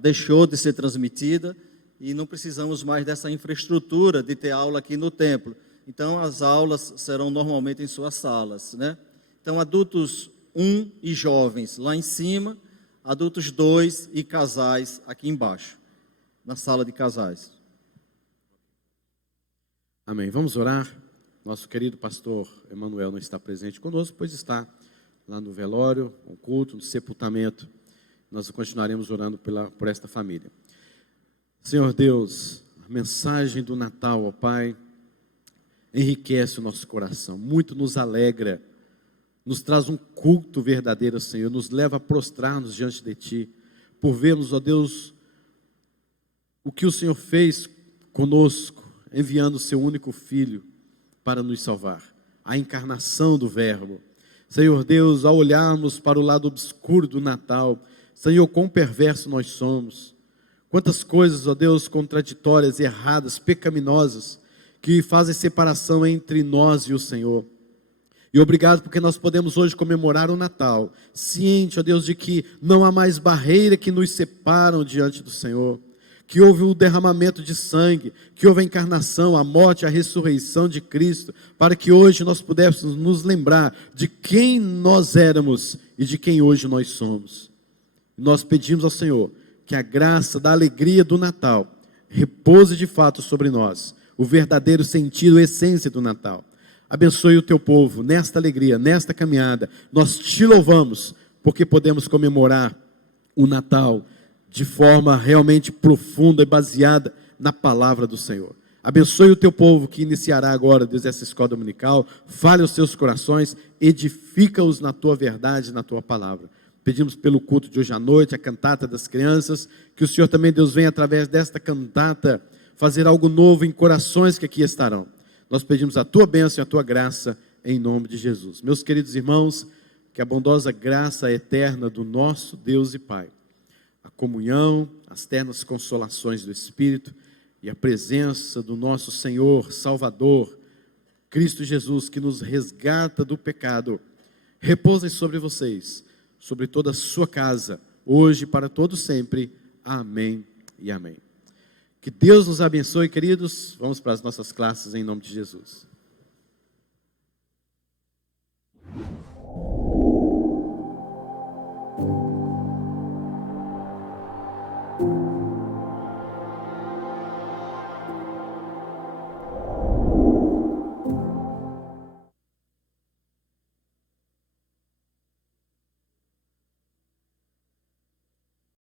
deixou de ser transmitida e não precisamos mais dessa infraestrutura de ter aula aqui no templo. Então as aulas serão normalmente em suas salas, né? Então adultos 1 e jovens lá em cima, adultos 2 e casais aqui embaixo, na sala de casais. Amém. Vamos orar. Nosso querido pastor Emanuel não está presente conosco, pois está lá no velório, no culto, no sepultamento. Nós continuaremos orando por esta família. Senhor Deus, a mensagem do Natal, ó Pai, enriquece o nosso coração, muito nos alegra, nos traz um culto verdadeiro, Senhor, nos leva a prostrar-nos diante de Ti, por vermos, ó Deus, o que o Senhor fez conosco, enviando o Seu único Filho para nos salvar, a encarnação do Verbo. Senhor Deus, ao olharmos para o lado obscuro do Natal, Senhor, quão perverso nós somos, quantas coisas, ó Deus, contraditórias, erradas, pecaminosas, que fazem separação entre nós e o Senhor. E obrigado porque nós podemos hoje comemorar o Natal, ciente, ó Deus, de que não há mais barreira que nos separam diante do Senhor, que houve o derramamento de sangue, que houve a encarnação, a morte, a ressurreição de Cristo, para que hoje nós pudéssemos nos lembrar de quem nós éramos e de quem hoje nós somos. Nós pedimos ao Senhor que a graça da alegria do Natal repouse de fato sobre nós, o verdadeiro sentido, a essência do Natal. Abençoe o teu povo nesta alegria, nesta caminhada. Nós te louvamos porque podemos comemorar o Natal de forma realmente profunda e baseada na palavra do Senhor. Abençoe o teu povo que iniciará agora, Deus, essa escola dominical. Fale os seus corações, edifica-os na tua verdade, na tua palavra. Pedimos pelo culto de hoje à noite, a cantata das crianças, que o Senhor também, Deus, venha através desta cantata fazer algo novo em corações que aqui estarão. Nós pedimos a tua bênção e a tua graça em nome de Jesus. Meus queridos irmãos, que a bondosa graça eterna do nosso Deus e Pai, a comunhão, as ternas consolações do Espírito e a presença do nosso Senhor, Salvador, Cristo Jesus, que nos resgata do pecado, repousem sobre vocês, sobre toda a sua casa, hoje e para todo sempre. Amém e amém. Que Deus nos abençoe, queridos. Vamos para as nossas classes em nome de Jesus.